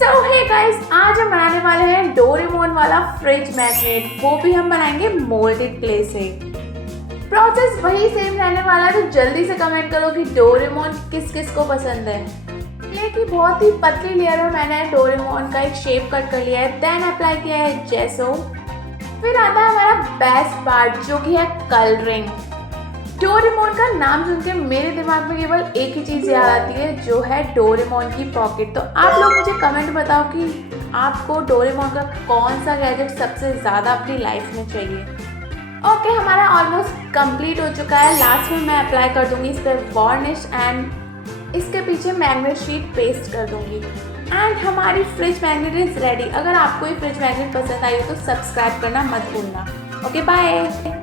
सो hey guys, आज हम बनाने वाले हैं डोरेमोन वाला फ्रिज मैग्नेट। वो भी हम बनाएंगे मोल्डेड क्ले से। प्रोसेस वही सेम रहने वाला है, तो जल्दी से कमेंट करो कि डोरेमोन किस किस को पसंद है। क्ले की बहुत ही पतली लेयर में मैंने डोरेमोन का एक शेप कट कर लिया है, देन अप्लाई किया है जेसो। फिर आता है हमारा बेस्ट पार्ट जो कि है कलरिंग। डोरेमोन का नाम सुन के मेरे दिमाग में केवल एक ही चीज़ याद आती है, जो है डोरेमोन की पॉकेट। तो आप लोग मुझे कमेंट बताओ कि आपको डोरेमोन का कौन सा गैजेट सबसे ज़्यादा अपनी लाइफ में चाहिए। ओके, हमारा ऑलमोस्ट कंप्लीट हो चुका है। लास्ट में मैं अप्लाई कर दूंगी इस पर वार्निश एंड इसके पीछे मैग्नेट शीट पेस्ट कर दूंगी। एंड हमारी फ्रिज मैग्नेट इज़ रेडी। अगर आपको ये फ्रिज मैग्नेट पसंद आई हो तो सब्सक्राइब करना मत भूलना। Okay, bye.